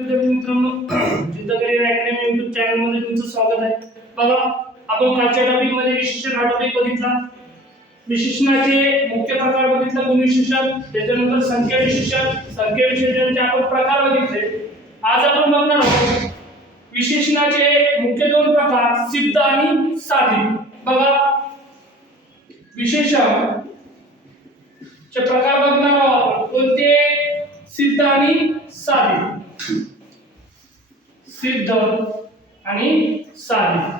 मित्रांनो, जिद्द career academy YouTube channel मध्ये तुमचं स्वागत आहे. बघा, आपण कालच्या टॉपिक मध्ये विशेषण हा टॉपिक बघितला. विशेषणाचे मुख्य प्रकार बघितला, गुण विशेषण, त्याच्यानंतर संख्या विशेषण, संख्या विशेषणाचे आपण प्रकार बघितले. आज आपण बघणार आहोत विशेषणाचे मुख्य दोन प्रकार, सिद्ध आणि साधित. बघा, विशेषण चे प्रकार बघणार आहोत आपण. कोणते? सिद्ध आणि साधित. सिद्ध आणि साधित.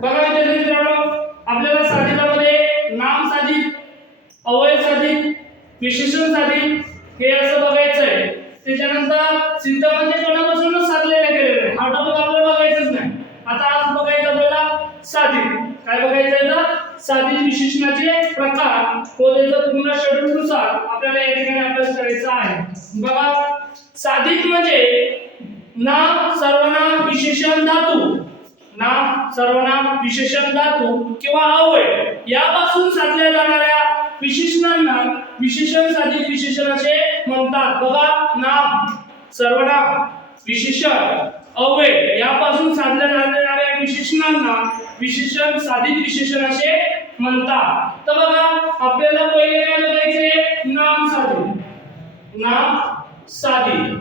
बघा मित्रांनो, आपल्याला साधितामध्ये नाम साधित, अवयव साधित, विशेषण साधित हे असं बघायचं आहे. त्याच्यानंतर सिद्ध म्हणजे कोणापासून साधलेले गेलेले, हा टॉपिक आपल्याला बघायचंच नाही. आता आज बघायचं आपल्याला साधित. काय बघायचं आहे? साधित विशेषणाचे प्रकार व त्याच्या पूर्ण शेड्यूलनुसार आपल्याला या ठिकाणी अभ्यास करायचा आहे. बघा, साधित म्हणजे नाम, सर्वनाम, विशेषण, धातू, नाम, सर्वनाम, विशेषण, धातू किंवा अवयव यापासून साधल्या जाणाऱ्या विशेषणांना विशेषण साधित विशेषण असे म्हणतात. बघा, नाम, सर्वनाम, विशेषण, अवयव यापासून साधल्या जाणाऱ्या विशेषणांना विशेषण साधित विशेषण असे म्हणतात. तर बघा, आपल्याला पहिले काय बघायचे? नाम साधित. नाम साधित,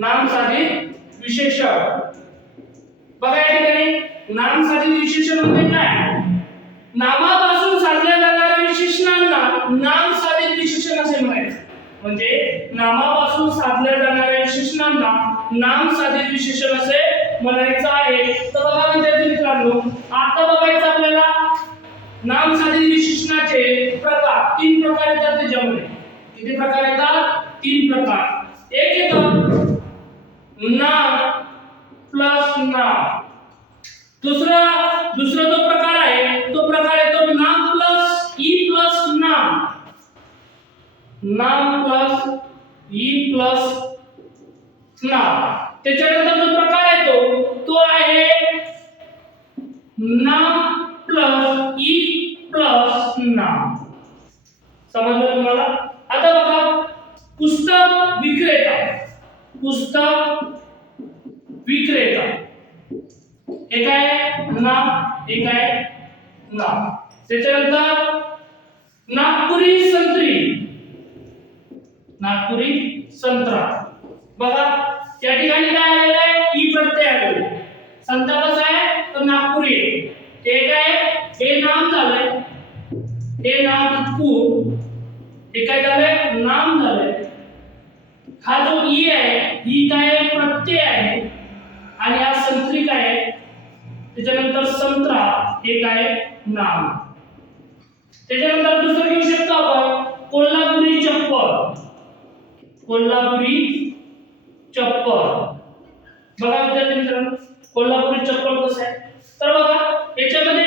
नाम साधित विशेषण. बघा या ठिकाणी नाम साधित विशेषण म्हणजे काय? नामापासून साधल्या जाणाऱ्या विशेषणांना नाम साधित विशेषण असे म्हणायचे. म्हणजे नामापासून साधल्या जाणाऱ्या विशेषणांना नाम साधित विशेषण असे म्हणायचं आहे. तर बघा विद्यार्थी मित्रांनो, आता बघायचं आपल्याला नाम साधित विशेषणाचे प्रकार. तीन प्रकार येतात त्याच्यामध्ये. किती प्रकार येतात? तीन प्रकार. एक येतं नाम प्लस नाम. दुसरा जो प्रकार आहे तो प्रकार येतो नाम प्लस ई प्लस नाम. नाम प्लस ई प्लस नाम. त्याच्यानंतर जो प्रकार येतो तो आहे नाम प्लस ई प्लस नाम. समजलं तुम्हाला? आता बघा, पुस्तक विक्रेता. पुस्तक विक्रेता एक आहे नाम, एक आहे नाम. त्याच्यानंतर नागपुरी संत्री. नागपुरी संत्रा. बघा, त्या ठिकाणी काय आलेलं आहे? ई प्रत्यय आलेला आहे. संत्रा कसा आहे? तर नागपुरी आहे. ते काय? हे नाम झालंय, हे नागपूर, हे काय झालंय? नाम झालंय. हा जो ई आहे ही काय? प्रत्यय आहे. आणि हा संत्री काय आहे? त्याच्यानंतर संत्रा हे काय? नाम. त्याच्यानंतर दुसरं घेऊ शकतो आपण कोल्हापुरी चप्पल. कोल्हापुरी चप्पल. बघा विद्यार्थी मित्रांनो, कोल्हापुरी चप्पल कसं आहे? तर बघा, याच्यामध्ये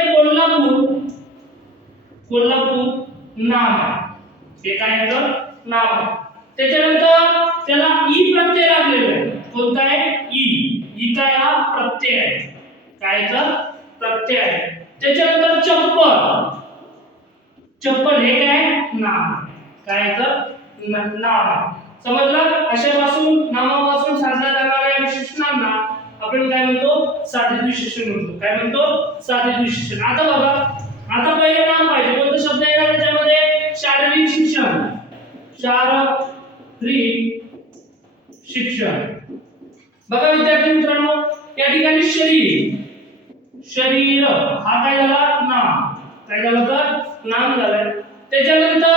कोल्हापूर नाम आहे. हे काय आहे? नाम आहे. त्याच्यानंतर त्याला ई प्रत्यय लागलेला आहे. कोणता आहे? ई. ई काय? हा प्रत्यय आहे. काय तर प्रत्यय आहे. त्याच्यानंतर चप्पल. चप्पल हे काय? नाम. काय तर नाम. समजलं? अशापासून नामापासून साधल्या जाणाऱ्या विशेषणांना आपण काय म्हणतो? साधित विशेषण म्हणतो. काय म्हणतो? साधित विशेषण. आता बघा, आता पहिले नाम पाहिजे. कोणता शब्द येणार त्याच्यामध्ये? शारीरिक शिक्षण. शारीरिक शिक्षण. बघा विद्यार्थी मित्रांनो, या ठिकाणी शरीर हा काय झाला? नाम. काय झालं? तर नाम झालं. त्याच्यानंतर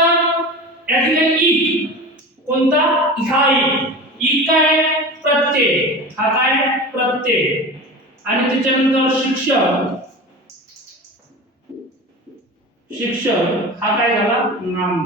या ठिकाणी ई. कोणता? हा ई काय? प्रत्यय. हा काय? प्रत्यय. आणि त्याच्यानंतर शिक्षण हा काय झाला? नाम.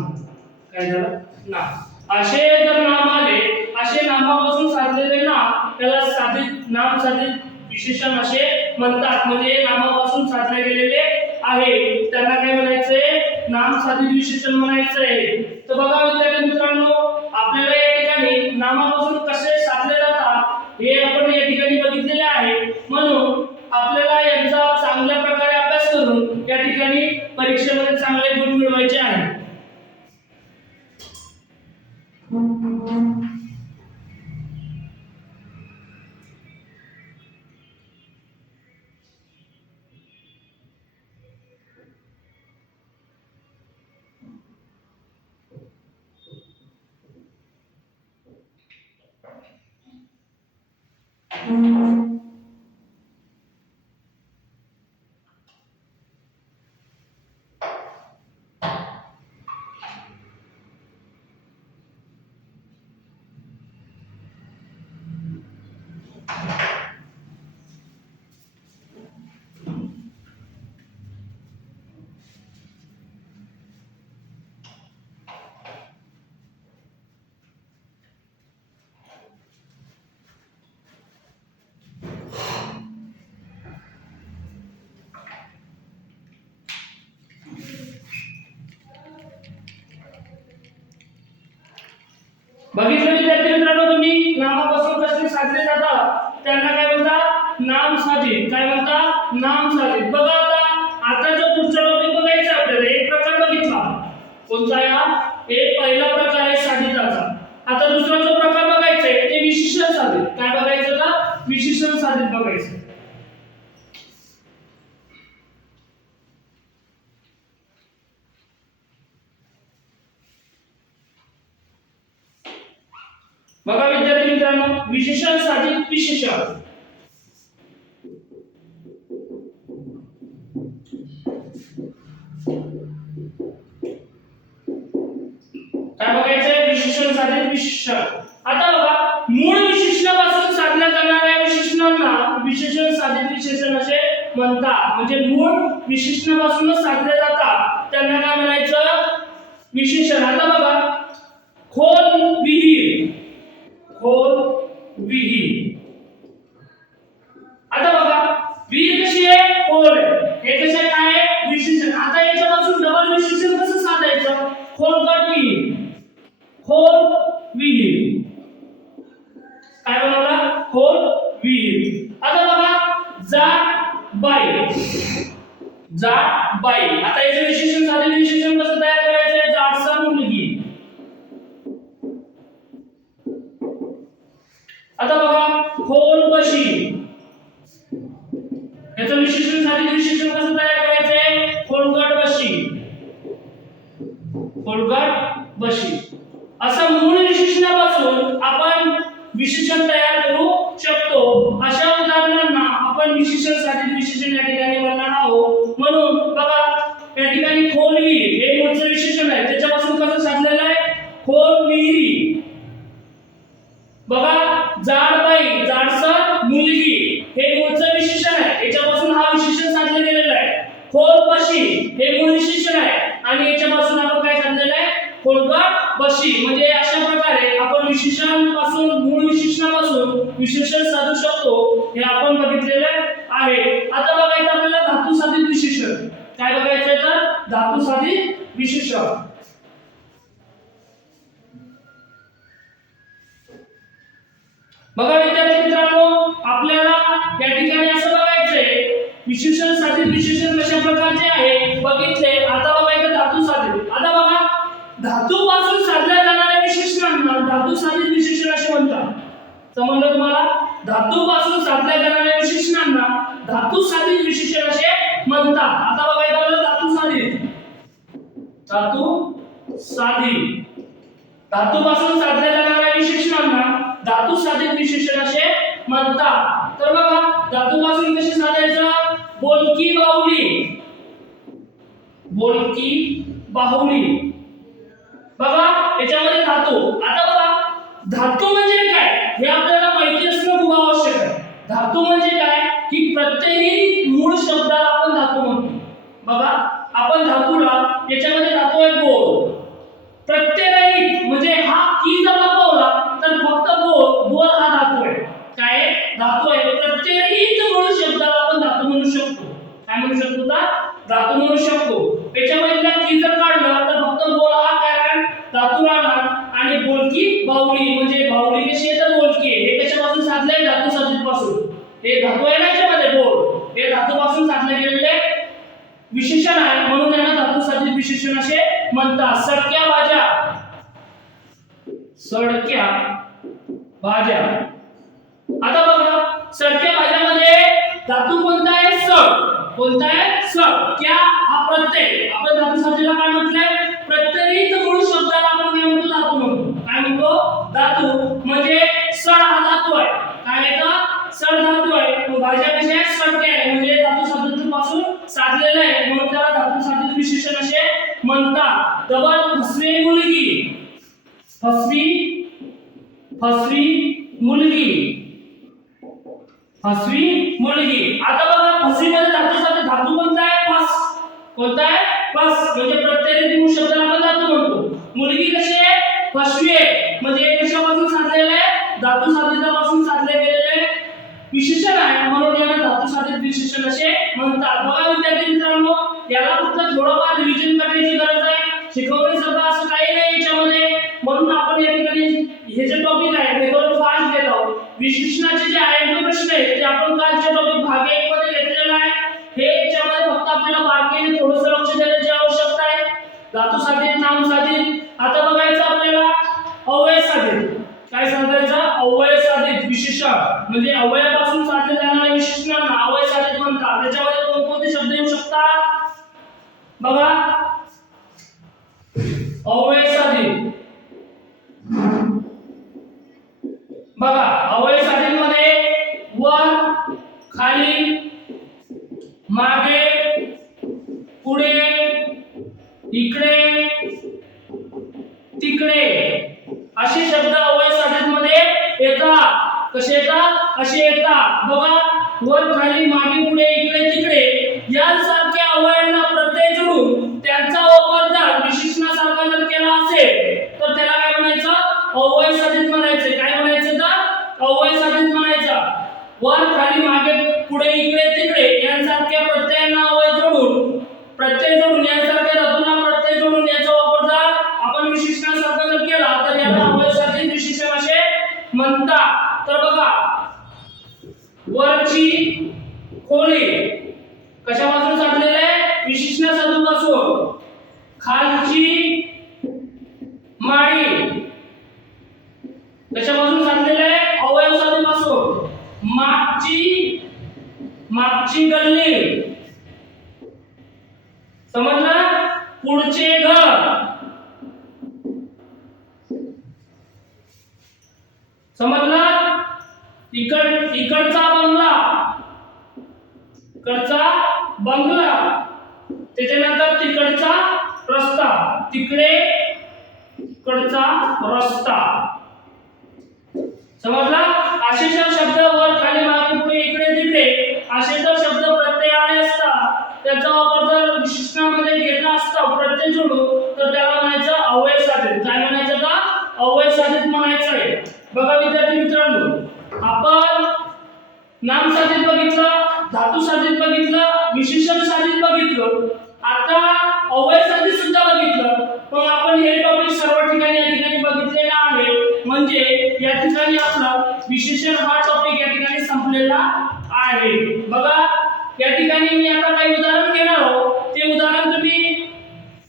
काय झालं? नाम. असे जर नाम आले, असे नामापासून साधलेले नाम त्याला साधित नाम साधित विशेषण असे म्हणतात. म्हणजे नामापासून साधले गेलेले आहे त्यांना काय म्हणायचंय? नाम साधित विशेषण म्हणायचंय. तर बघा विद्यार्थी मित्रांनो, आपल्याला या ठिकाणी नामापासून कसे साधले जातात हे आपण या ठिकाणी बघितलेले आहे. म्हणून आपल्याला यांचा चांगल्या प्रकारे अभ्यास करून या ठिकाणी परीक्षेमध्ये चांगले गुण मिळवायचे आहेत. बघितलं विद्यार्थी मित्रांनो, तुम्ही नामापासून कसे साधले जातात त्यांना काय म्हणतात? नाम साधित. काय म्हणतात? नाम साधित. बघा आता जो पुढचा टॉपिक बघायचा आपल्याला, एक प्रकार बघितला कोणता? या एक पहिला प्रकार आहे साधिताचा. आता दुसरा जो प्रकार बघायचा आहे ते विशेषण साधित. काय बघायचं? का विशेषण साधित बघायचं. बघा विद्यार्थी मित्रांनो, विशेषण साधित विशेषण. काय बघायचंय? विशेषण साधित विशेषण. आता बघा, मूळ विशेषणापासून साधल्या जाणाऱ्या विशेषणांना विशेषण साधित विशेषण असे म्हणतात. म्हणजे मूळ विशेषणापासूनच साधले जातात त्यांना काय म्हणायचं? विशेषण. आता बघा, खोल विहीर. खोल विहीर. आता बघा, विहीर कशी आहे? खोल आहे. हे कसं आहे? काय आहे? विशेषण. आता याच्यापासून डबल विशेषण कसं साधायचं? खोलगट विहीर. खोल विहीर. काय बनवला? खोल विहीर. आता बघा, जाट बाई. जाट बाई. आता याचं विशेषण साधित विशेषण कसं तयार करायचं? जाडसर मुलगी. आता बघा, खोल बशी. याचं विशेषण साधित विशेषण कसं तयार करायचंय? खोलगट बशी. खोलगट बशी. असं मूळ विशेषणापासून आपण विशेषण तयार करू शकतो. अशा उदाहरणांना आपण विशेषण साधित विशेषण या ठिकाणी म्हणणार आहोत. म्हणून बघा, या ठिकाणी खोल विहीर हे मूळचं विशेषण आहे. त्याच्यापासून कसं साधलेलं आहे? खोल विहिरी. बघा, जाड बाई, जाडसर मुलगी हे मूळचं विशेषण आहे. याच्यापासून हा विशेषण साधलं गेलेलं आहे. खोल बशी हे मूळ विशेषण आहे आणि याच्यापासून आपण काय साधलेलं आहे? खोलगट बशी. म्हणजे अशा प्रकारे आपण विशेषणापासून, मूळ विशेषणापासून विशेषण साधू शकतो. हे आपण बघितलेलं आहे. आता बघायचं आपल्याला धातू साधित विशेषण. काय बघायचंय तर? धातू साधित विशेषण. बघा विद्यार्थी मित्रांनो, आपल्याला या ठिकाणी असं बघायचंय विशेषण साधित विशेषण कशा प्रकारचे आहे बघितले. आता बघायचं धातू साधित. आता बघा, धातू पासून साधल्या जाणाऱ्या विशेषणांना धातू साधित विशेषण असे म्हणतात. समजलं तुम्हाला? धातू पासून साधल्या जाणाऱ्या विशेषणांना धातू साधित विशेषण असे म्हणतात. आता बघायचं आपल्याला धातू साधित. धातू साधित. धातू पासून साधल्या जाणाऱ्या विशेषणांना धातू साधित विशेषण असे म्हणतात. तर बघा, धातू पासून कसे साधायचं? बोलकी बाहुली. बोलकी बाहुली. बघा, याच्यामध्ये धातू. आता बघा, धातू म्हणजे काय हे आपल्याला माहिती असणं खूप आवश्यक आहे. धातू म्हणजे काय की प्रत्येक मूळ शब्दाला आपण धातू म्हणतो. बघा, आपण धातूला, याच्यामध्ये धातू आहे बोल. प्रत्ययरहित म्हणजे हा की जर लपवला तर फक्त बोल, बोल हा धातू आहे. काय धातू आहे? प्रत्ययरहित मूळ शब्दाला आपण धातू म्हणू शकतो. काय म्हणू शकतो? धातू म्हणू शकतो. याच्यामध्ये की जर काढलं तर फक्त बोल हा काय धातू राहणार. आणि बोलकी बाहुली म्हणजे बाहुली कशी आहे तर बोलकी आहे. हे कशापासून साधलंय? धातू साधित पासून. हे धातू आहे ना याच्यामध्ये बोल, हे धातू पासून साधले गेलेले विशेषण आहे. म्हणून यांना धातू साधित विशेषण असे म्हणतात. सडक्या भाज्या. सडक्या भाज्या. आता बघा, सडक्या भाज्यामध्ये धातू कोणता आहे? सड. कोणता आहे? सड. क्या हा प्रत्यय. आपण धातू साधीला काय म्हटलंय? प्रत्ययरहित मूळ शब्दाला आपण काय म्हणतो? धातू म्हणतो. काय म्हणतो? धातू. म्हणजे सड हा धातू आहे. काय आहे? सड फसवी मुलगी, फसवी मुलगी. आता बघा फसवी मध्ये धातूसाठी धातू कोणता आहे? फस. कोणता आहे? फस. म्हणजे प्रत्यय मूळ शब्दाला आपण धातू म्हणतो. मुलगी कशी आहे? फसवी आहे. म्हणजे हे कशापासून साधलेलं आहे? धातू साधितापासून साधले गेलेले विशेषण आहे, म्हणून याला धातू साधित विशेषण असे म्हणतात. बघा विद्यार्थी मित्रांनो, याला फक्त थोडंफार रिव्हिजन करण्याची गरज आहे. शिकवण्यासारखं असं काही नाही याच्यामध्ये, म्हणून आपण या ठिकाणी हे जे टॉपिक आहे ते थोडं फास्ट घेत आहोत. विशेषणाचे जे आयएमपी प्रश्न आहेत ते आपण कालच्या टॉपिक भाग 1 मध्ये घेतलेला आहे. हे याच्यामध्ये फक्त आपल्याला बारकाईने थोडंसं लक्ष देण्याची आवश्यकता आहे. धातू साधित, नाम साधित. आता बघायचं आपल्याला अव्यय साधित. काय साधायचं? अव्यय साधित विशेषण म्हणजे अव्ययापासून साधले जाणारे विशेषणांना अव्यय साधित म्हणतात. त्याच्यामध्ये कोणकोणते शब्द येऊ शकतात? बघा अव्यय साधित. बघा अव्यय साधित मध्ये वर, खाली, मागे, पुढे, इकडे, तिकडे असे शब्द अव्यय साधित मध्ये येतात. कसे येतात? असे येतात. बघा वर, खाली, मागे, पुढे, इकडे, तिकडे यांसारख्या अवयवांना प्रत्यय जोडून त्यांचा वापर जर विशेषणासारखा जर केला असेल तर त्याला काय म्हणायचं? अव्यय साधित म्हणायचे. काय म्हणायचं? तर अव्यय साधित म्हणायचं. वर, खाली, मागे, पुढे, इकडे, तिकडे यांसारख्या प्रत्ययांना अव्यय जोडून, प्रत्यय जोडून यांसारख्या धातूंना प्रत्यय जोडून याचा वापर जर आपण विशेषणासारखा जर केला तर याला अव्यय साधित विशेषण असे म्हणतात. तर बघा वरची खोली कशापासून साधलेले आहे? विशेषण धातूपासून. खालची माळी कशापासून साधलेले आहे? अवयव साधूपासून. मागची गल्ली. समजलं? पुढचे घर. समजलं? इकडचा बंगला. इकडचा बंगला. त्याच्यानंतर तिकडचा रस्ता. तिकडे कडचा रस्ता. समजला? असे शब्द वर, खाली, मागे, पुढे, इकडे, तिकडे असे जर शब्द प्रत्यय आले असतात त्याचा वापर जर विशेषणामध्ये घेतला असता प्रत्यय जोडून तर त्याला म्हणायचं अव्यय साधित. काय म्हणायचं? का अव्यय साधित म्हणायचं आहे. बघा विद्यार्थी मित्रांनो, आपण नाम साधित बघितलं, धातू साधित बघितलं, विशेषण साधित बघितलं, आता अव्यय साधित सुद्धा बघितलं. मग आपण हे टॉपिक सर्व ठिकाणी या ठिकाणी बघितलेला आहे. म्हणजे या ठिकाणी आपला विशेषण हा टॉपिक या ठिकाणी संपलेला आहे. बघा या ठिकाणी मी आता काही उदाहरण घेणार आहोत. ते उदाहरण तुम्ही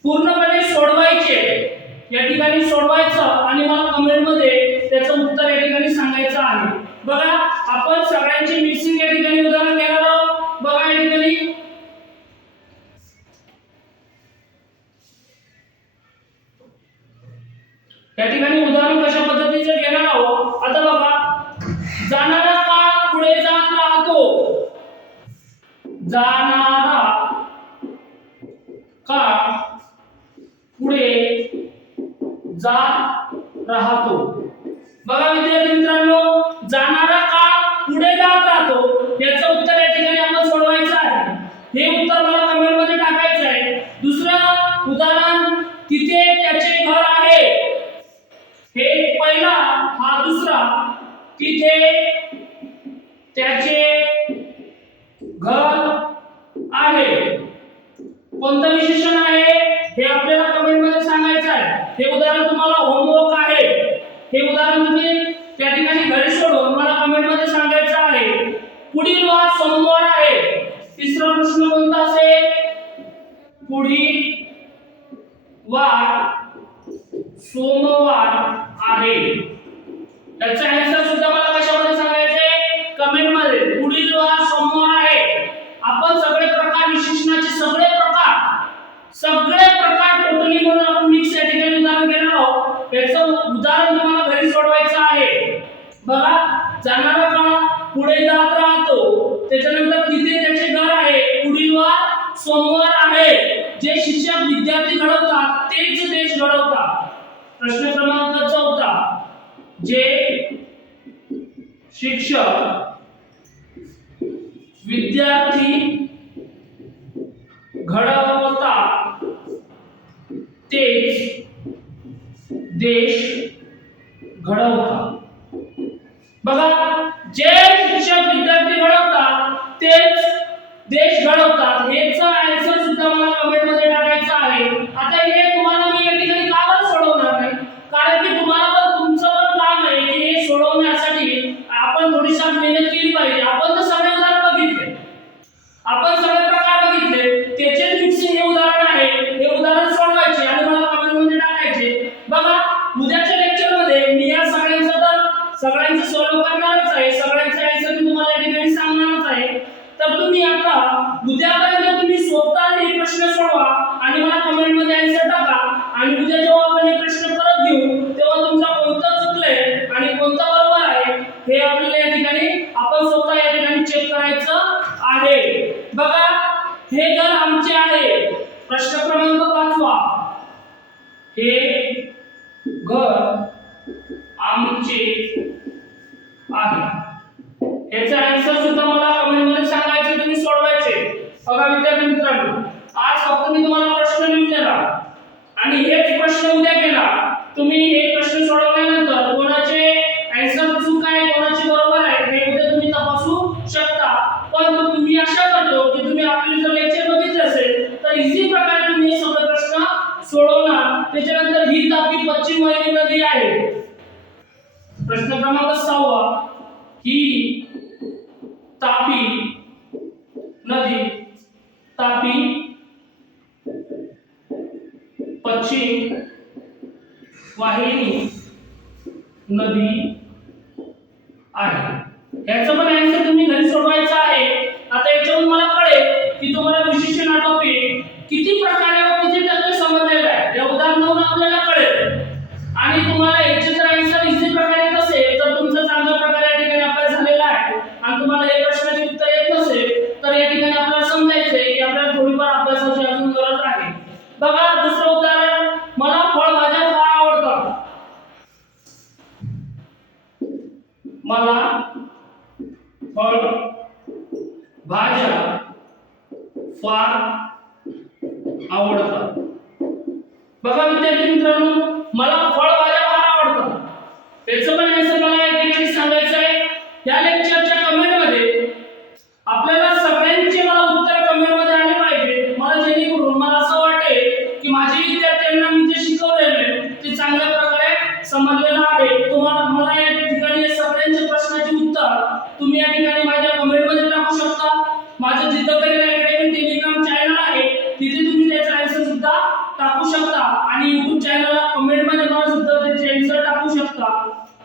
पूर्णपणे सोडवायचे. या ठिकाणी सोडवायचं आणि मला कमेंट मध्ये त्याचं उत्तर या ठिकाणी सांगायचं आहे. बघा आपण सगळ्यांची मिक्सिंग या ठिकाणी उदाहरण घेणार आहोत. बघा या ठिकाणी उदाहरण कशा पद्धतीचे घेणार आहोत. आता बघा जाणारा काळ पुढे जात राहतो. जाणारा काळ पुढे जात राहतो. बघा विद्यार्थी मित्रांनो, जाणारा काळ पुढे जात राहतो याचं उत्तर या ठिकाणी आपण सोडवायचं आहे. हे उत्तर मला कमेंट मध्ये टाकायचं आहे. दुसरं उदाहरण तिथे त्याचे घर आहे. हे पहिला, हा दुसरा. तिथे त्याचे घर आहे. कोणतं विशेषण आहे हे आपल्याला कमेंट मध्ये सांगायचं आहे. हे उदाहरण तुम्हाला होमवर्क आहे. हे उदाहरण तुम्ही त्या ठिकाणी घरी सोडून मला कमेंट मध्ये सांगायचं आहे. पुढील वार सोमवार आहे. तिसरा प्रश्न कोणता असेल? पुढील वार सोमवार आहे. त्याचा आन्सर सुद्धा मला कशामध्ये सांगायचे? कमेंट मध्ये. पुढील वार सोमवार आहे. आपण सगळे प्रकार विशेषणाचे सगळे प्रकार टोटली म्हणून आपण मिक्स या ठिकाणी उदाहरण घेणार आहोत. त्याचं उदाहरण तुम्हाला घरी सोडवायचं आहे. बघा जाणारा काळ पुढे जात राहतो. त्याच्यानंतर तिथे त्याचे घर आहे. पुढील वार सोमवार आहे. जे शिक्षक विद्यार्थी घडवतात तेच देश घडवतात. प्रश्न क्रमांक 4. जे शिक्षक विद्यार्थी घडवतात तेच देश घडवतात. बघा, जे शिक्षक विद्यार्थी घडवतात तेच देश घडवतात. हेचा आन्सर सुद्धा मला कमेंट मध्ये टाकायचा आहे. आता हे तुम्हाला मी या ठिकाणी का बरं सोडवणार नाही, कारण की तुम्हाला पण तुमचं पण काम आहे की हे सोडवण्यासाठी आपण थोडीशी मेहनत केली पाहिजे. आपण तर सगळे उदाहरण बघितले, आपण सगळे प्रकार बघितले, त्याचे मिक्सिंग हे उदाहरण आहे. हे उदाहरण सोडवायचे आणि मला कमेंट मध्ये टाकायचे. बघा, उद्याच्या लेक्चर मध्ये मी या सगळ्यांचं सॉल्व्ह करणारच आहे. सगळ्यांचे आन्सर मी तुम्हाला या ठिकाणी सांगणारच आहे. तर तुम्ही आता उद्यापर्यंत तुम्ही स्वतः हे प्रश्न सोडवा आणि मला कमेंट मध्ये आन्सर टाका. आणि उद्या जेव्हा आपण हे प्रश्न परत घेऊ तेव्हा तुमचा कोणता चुकलंय आणि कोणता बरोबर आहे हे आपल्याला या ठिकाणी आपण स्वतः या ठिकाणी चेक करायचं आहे. बघा, हे घर आमचे आहे. प्रश्न क्रमांक 5. हे घर आमचे आहे. याचा आन्सर सुद्धा मला कमेंट मध्ये सांगायचे, तुम्ही सोडवायचे. बघा विद्यार्थी मित्रांनो, आज फक्त मी तुम्हाला प्रश्न लिहून दिला आणि हेच प्रश्न उद्या केला. तुम्ही हे प्रश्न सोडवल्यानंतर कोणाचे आन्सर चूक आहे कोणाचे बरोबर आहे हे उद्या तुम्ही तपासू शकता. पण मी आशा करतो की तुम्ही आपले जर लेक्चर बघितले असेल तर इझी प्रकारे तुम्ही हे सगळे प्रश्न सोडवणार. त्याच्यानंतर ही तापी पश्चिम वाहिनी नदी आहे. प्रश्न क्रमांक 6. ही तापी नदी पश्चिम वाहिनी नदी आहे. याचं पण आन्सर तुम्ही घरी सोडवायचं आहे. आता याच्यावरून मला कळेल की तुम्हाला विशेषण टॉपिक किती प्रकारे व किती टक्के समजलेला आहे. या उदाहरणावरून आपल्याला कळेल. आणि तुम्हाला याचे जर आन्सर इझी प्रकारे येत असेल तर तुमचा चांगल्या प्रकारे या ठिकाणी अभ्यास झालेला आहे. आणि तुम्हाला हे प्रश्नाचे उत्तर येत नसेल तर या ठिकाणी आपल्याला समजायचं आहे की आपल्याला थोडीफार अभ्यासाची अजून गरज आहे. बघा, दुसरं उदाहरण, मला फळभाज्या फार आवडतात. मला फळभाज्या फार आवडतात. बघा विद्यार्थी मित्रांनो, मला फळभाज्या फार आवडतात. त्याचं पण आन्सर मला या ठिकाणी सांगायचं आहे. या लेक्चरच्या कमेंट मध्ये आपल्याला सगळ्यांचे मला उत्तर कमेंट मध्ये आले पाहिजे. मला जेणेकरून मला असं वाटेल की माझे विद्यार्थ्यांना मी जे शिकवलेले ते चांगल्या प्रकारे समजलेलं आहे. तुम्हाला मला या ठिकाणी सगळ्यांचे प्रश्नाचे उत्तर तुम्ही या ठिकाणी माझ्या कमेंट मध्ये टाकू शकता. माझं जिद्द करिअर अकॅडमी टेलिग्राम चॅनल आहे, तिथे तुम्ही त्याचा आन्सर सुद्धा टाकू शकता आणि YouTube चॅनलला कमेंट मध्ये मला सुद्धा त्याचे आन्सर टाकू शकता.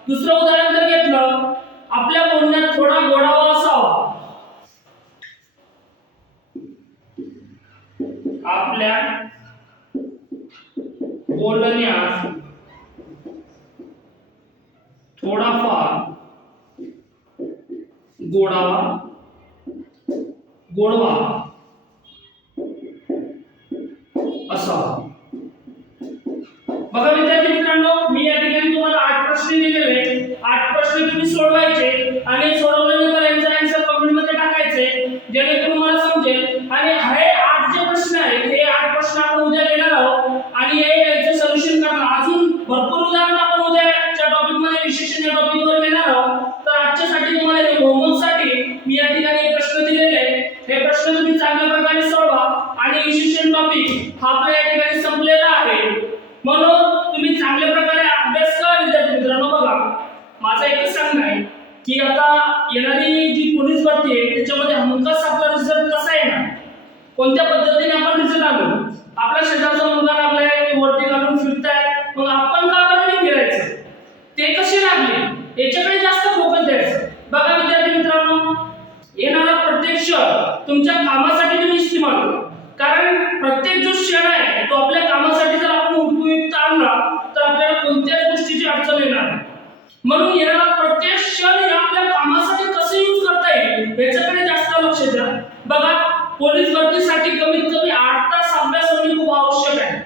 दुसरं उदाहरण जर घेतलं, आपल्या बोलण्यात थोडा गोडावा असावा. आपल्या बोलण्यात थोडाफार गोडवा असावा. बघा विद्यार्थी मित्रांनो, मी या ठिकाणी तुम्हाला 8 प्रश्न दिलेले. 8 प्रश्न तुम्ही सोडवायचे आणि सोडवल्यानंतर यांचा आन्सर कमेंट मध्ये टाकायचे, जेणेकरून मला समजेल. आणि हे 8 जे प्रश्न आहेत हे 8 प्रश्न आपण उद्या घेणार आहोत आणि याचे सोल्युशन करणार. अजून भरपूर उदाहरण आपण उद्याच्या टॉपिक मध्ये विशेष या टॉपिक वर घेणार आहोत. तर आजच्यासाठी तुम्हाला होमवर्क साठी मी या ठिकाणी प्रश्न दिलेले आहेत. हे प्रश्न तुम्ही चांगल्या प्रकारे सोडवा आणि विशेष टॉपिक हा आपल्या या ठिकाणी संपलेला आहे. म्हणून तुम्ही चांगल्या प्रकारे अभ्यास करा विद्यार्थी मित्रांनो. बघा, माझं एकच सांगणं आहे की आता येणारी जी पोलीस भरती आहे त्याच्यामध्ये हमखास आपला रिझल्ट कसा येणार, कोणत्या पद्धतीने आपण रिझल्ट आणू. आपला शेजारचा मुलगा लागलाय, वरती घालून फिरताय, मग आपण का बरं नाही फिरायचं, ते कसे लागले याच्याकडे जास्त फोकस द्यायचं. बघा विद्यार्थी मित्रांनो, येणारा प्रत्येक क्षण तुमच्या कामासाठी तुम्ही इस्तेमाल करा. कारण प्रत्येक जो क्षण आहे तो आपल्या कामासाठी जर आपण उपयुक्त आणला तर आपल्याला कोणत्याच गोष्टीची अडचण येणार नाही. म्हणून येणारा प्रत्येक क्षण हे आपल्या कामासाठी कसं यूज करता येईल याच्याकडे जास्त लक्ष द्या. बघा, पोलीस भरतीसाठी कमीत कमी 8 तास अभ्यास होणे खूप आवश्यक आहे.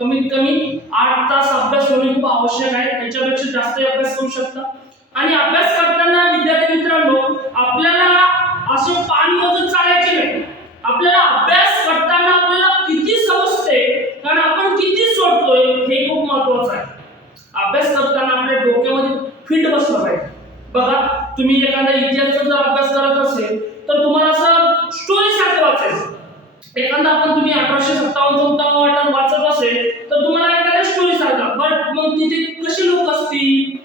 कमीत कमी 8 तास अभ्यास होणे खूप आवश्यक आहे. त्याच्यापेक्षा जास्त अभ्यास करू शकता. आणि अभ्यास करताना करायचं. बघा, तुम्ही एखादा इतिहासाचा जर अभ्यास करत असेल तर तुम्हाला असं स्टोरी सारखं वाचायचं. एखादा आपण तुम्ही 1857 वाचत असेल तर तुम्हाला एखाद्या स्टोरी सारखा, बट मग तिथे कशी लोक असतील,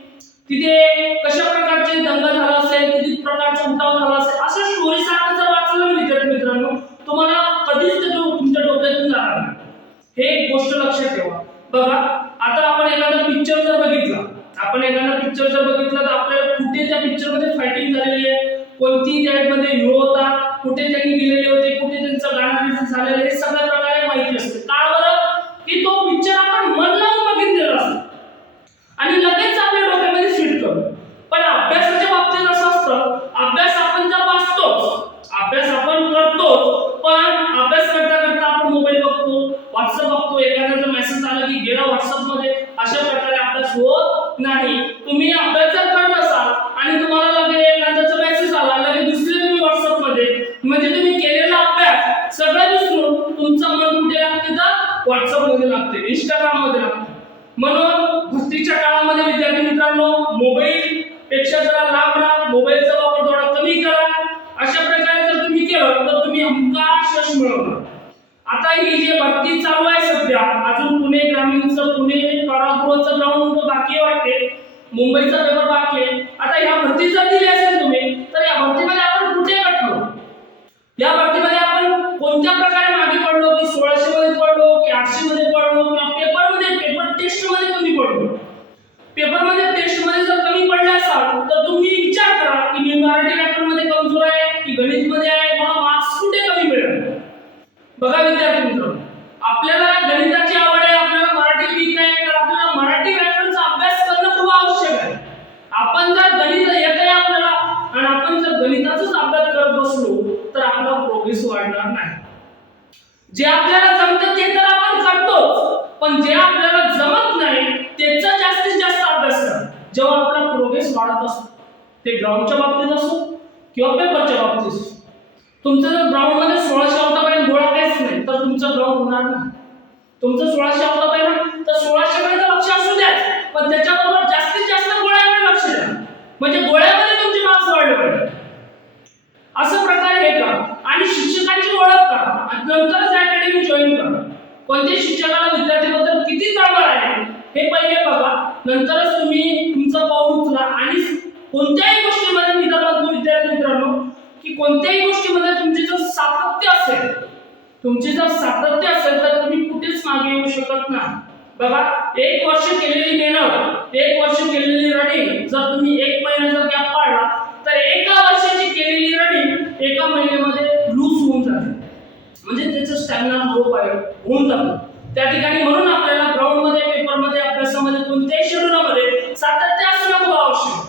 तिथे कशा प्रकारचे दंगा झाला असेल, किती प्रकारचा उठाव झाला असेल, असं स्टोरी सारखं जर वाचलं विद्यार्थी मित्रांनो, तुम्हाला कधीच ते तुमच्या डोक्यातून जाणार नाही. हे एक गोष्ट लक्षात ठेवा. बघा, आता आपण एखादा पिक्चर जर बघितला तर आपल्याला कुठे त्या पिक्चर मध्ये फायटिंग झालेली आहे, कोणती त्यामध्ये हिरो होता, कुठे त्यांनी गेलेले होते, कुठे त्यांचं गाणं रिलीज झालेलं, हे सगळ्या प्रकारे माहिती असते. का बरं? की तो पिक्चर आपण मन लावून बघितलेला असतो आणि लगेच आपल्या डोक्यामध्ये फिट करतो. पण अभ्यासाच्या बाबतीत असं असतं, अभ्यास आपण जर वाचतोच, अभ्यास आपण करतोच, पण अभ्यास करता करता आपण मोबाईल बघतो, व्हॉट्सअप बघतो, एखाद्याचा मेसेज आला की गेला व्हॉट्सअप मध्ये, अशा प्रकारे अभ्यास होत नाही. तुम्ही अभ्यास जर करत असाल आणि तुम्हाला लगेच एखाद्याचा मेसेज आला, लगेच दुसरे तुम्ही व्हॉट्सअप मध्ये, म्हणजे तुम्ही केलेला अभ्यास सगळं विसरून तुमचं मन कुठे लागते तर व्हॉट्सअप मध्ये लागते, इंस्टाग्राम मध्ये लागते. म्हणून भरतीच्या काळामध्ये विद्यार्थी मित्रांनो, मोबाईल पेक्षा जरा लांब राहा, मोबाईलचा वापर थोडा कमी करा. अशा प्रकारे जर तुम्ही केलं तर तुम्ही हमखास यश मिळवणार. आता ही जी भरती चालू आहे सध्या, अजून पुणे ग्रामीणचं, पुणे कारागृहाचं ग्राउंड बाकी वाटते, मुंबईचा पेपर बाकी आहे. आता ह्या भरती जर दिली असेल तुम्ही, तर या भरतीमध्ये आपण कुठे गठलो, या भरतीमध्ये आपण कोणत्या प्रकारे मागे पडलो, की 1600 मध्ये पडलो, की 800 मध्ये पडलो, किंवा पेपर टेस्ट मध्ये कमी पडलो. पेपर मध्ये टेस्ट मध्ये जर कमी पडले असाल तर तुम्ही विचार करा की मी मराठी व्याकरण मध्ये कमजोर आहे की गणित मध्ये आहे, मला मार्क्स कुठे कमी मिळेल. बघा विद्यार्थी मित्रांनो, आपल्याला गणिताची आवड आहे, आपल्याला मराठी वीक आहे, तर आपल्याला मराठी व्याकरणाचा अभ्यास करणं खूप आवश्यक आहे. आपण जर गणित येत आहे आपल्याला आणि आपण जर गणिताचाच अभ्यास करत बसलो तर आपला प्रोग्रेस वाढणार नाही. जे आपल्याला जमतं ते तर आपण करतोच, पण जे आपल्याला जमत नाही त्याचा जास्तीत जास्त अभ्यास करा. जेव्हा आपला प्रोग्रेस वाढत असतो, ते ग्राउंडच्या बाबतीत असो किंवा पेपरच्या बाबतीत असो. तुमचं जर ग्राउंड मध्ये 1600 आउटापर्यंत गोळा काहीच नाही तर तुमचं ग्राउंड होणार नाही. तुमचं 1600 आउटापर्यंत तर 1600 पर्यंत लक्ष असू द्या, पण त्याच्याबरोबर जास्तीत जास्त गोळ्याकडे लक्ष द्या, म्हणजे गोळ्यामध्ये तुमचे मार्क्स वाढले पाहिजे. असं प्रकारे हे करा आणि शिक्षकांची ओळख करा आणि नंतरच अकॅडमी जॉईन करा. कोणत्या शिक्षकाला विद्यार्थ्यांबद्दल किती तळमळ आहे हे पहिले बघा, नंतरच तुम्ही तुमचं पाऊल उचला. आणि कोणत्याही गोष्टीमध्ये मी तर म्हणतो विद्यार्थी मित्रांनो की कोणत्याही गोष्टीमध्ये तुमचे जर सातत्य असेल तर तुम्ही कुठेच मागे येऊ शकत नाही. बघा, 1 वर्ष केलेली मेहनत, 1 वर्ष केलेली रनिंग जर तुम्ही 1 महिना जर गॅप पाडला तर एका वर्षाची केलेली रनिंग एका महिन्यामध्ये लूज होऊन जाते, म्हणजे त्याचं स्टॅमिना लो होऊन जातं त्या ठिकाणी. म्हणून आपल्याला ग्राउंड मध्ये, पेपर मध्ये, अभ्यासामध्ये कोणत्याही शेड्यूलमध्ये सातत्य असणं खूप आवश्यक आहे.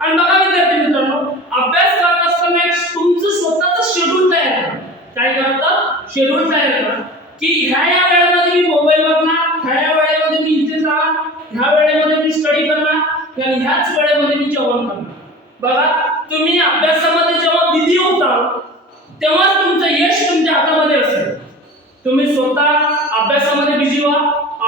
आणि बघा विद्यार्थी मित्रांनो, अभ्यास करत असताना तुमचं स्वतःचं शेड्यूल तयार करा. काय करतात? शेड्यूल तयार करा की ह्या वेळेमध्ये मी मोबाईल बघणार, ह्या वेळेमध्ये मी इथे जाणार, ह्या वेळेमध्ये मी स्टडी करणार आणि ह्याच वेळेमध्ये मी जेवण करणार. बघा, तुम्ही अभ्यासामध्ये जेव्हा बिझी होता तेव्हाच तुमचं यश तुमच्या हातामध्ये असेल. तुम्ही स्वतः अभ्यासामध्ये बिझी व्हा,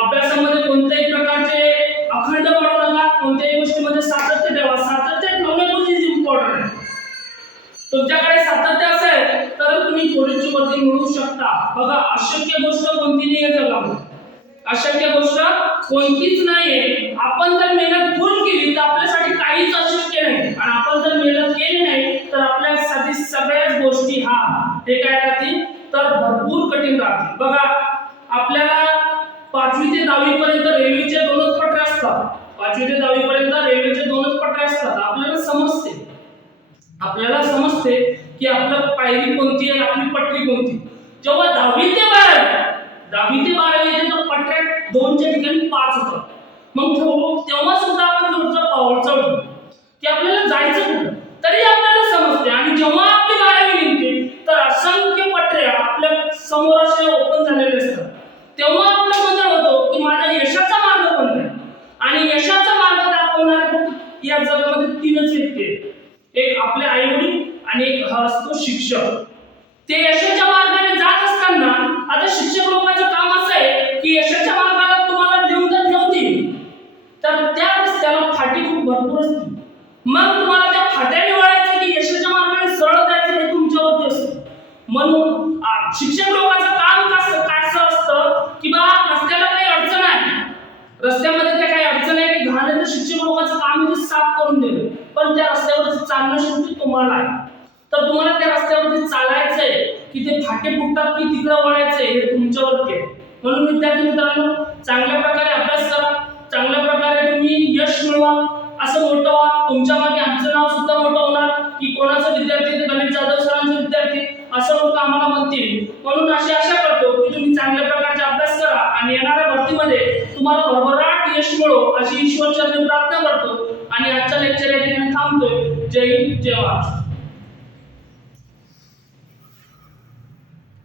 अभ्यासामध्ये कोणत्याही प्रकारचे अखंड पडू नका, कोणत्याही गोष्टीमध्ये सातत्य ठेवा. सातत्य ठेवणं खूप इम्पॉर्टंट आहे. तुमच्याकडे सातत्य असेल तर तुम्ही पोलीसची भरती मिळवू शकता. बघा, अशक्य गोष्ट कोणती नाही आहे जगामध्ये, अशक्य गोष्ट कोणतीच नाहीये. आपण जर मेहनत फुल केली तर आपल्यासाठी काहीच अशक्य नाही, आणि आपण जर मेहनत केली नाही तर आपल्यासाठी सगळ्याच गोष्टी हे काय राहतील तर भरपूर कठीण राहतील. बघा, आपल्याला 5वी ते 10वी पर्यंत रेल्वेचे 2च पटऱ्या असतात. 5वी ते 10वी पर्यंत रेल्वेचे 2च पटऱ्या असतात. आपल्याला समजते की आपलं पायरी कोणती आहे, आपली पटरी कोणती. जेव्हा 10वी ते 12वी येते तर पटऱ्या 2च्या ठिकाणी 5 होतात. मग तेव्हा सुद्धा आपण थोडंसं पावलं चढतो की आपल्याला जायचं कुठं, तरी आपल्याला समजते. आणि जेव्हा आपली 12वी निघते तर असंख्य पटऱ्या आपल्या समोर असे ओपन झालेले असतात. तेव्हा आपलं मन होतो की माझा यशाचा मार्ग कोणता आहे, आणि यशाचा मार्ग दाखवणारे या जगामध्ये 3च व्यक्ती आहेत. एक आपले आई वडील आणि एक असतो शिक्षक. ते यशाच्या मार्गाने जात असताना आता शिक्षक लोकांचं काम असं आहे की यशाच्या मार्गाला तुम्हाला लिहून तर ठेवतील, तर त्या रस्त्याला फाटी खूप भरपूर असतील. मग तुम्हाला त्या फाट्याने वळायचं की यशाच्या मार्गाने सरळ जायचं हे तुमच्यावरती असतं. म्हणून शिक्षक लोकांचं काम कसं असतं की बा रस्त्याला काही अडचण आहे, रस्त्यामध्ये त्या काही अडचण आहे की घाण आहे, तर शिक्षक लोकांचं काम आहे ते साफ करून देणं. पण त्या रस्त्यावरती चालणं शेवटी तुम्हाला आहे. तर तुम्हाला त्या रस्त्यावरती चालायचंय की ते फाटे फुटतात की तिकडं वळायचंय हे तुमच्यावरती आहे. म्हणून विद्यार्थी मित्रांनो, चांगल्या प्रकारे अभ्यास करा, चांगल्या प्रकारे तुम्ही यश मिळवा, असं मोठं व्हा. तुमच्या मागे आमचं नाव सुद्धा मोठं होणार की कोणाचा विद्यार्थी ते गणेश जाधव सरांचा विद्यार्थी असं लोक आम्हाला म्हणतील. म्हणून अशी आशा करतो की तुम्ही चांगल्या प्रकारचे अभ्यास करा आणि येणाऱ्या भरतीमध्ये तुम्हाला भरभराट यश मिळो अशी ईश्वरचरणी प्रार्थना करतो आणि आजचा लेक्चर या ठिकाणी थांबतोय. जय हिंद, जय महाराष्ट्र.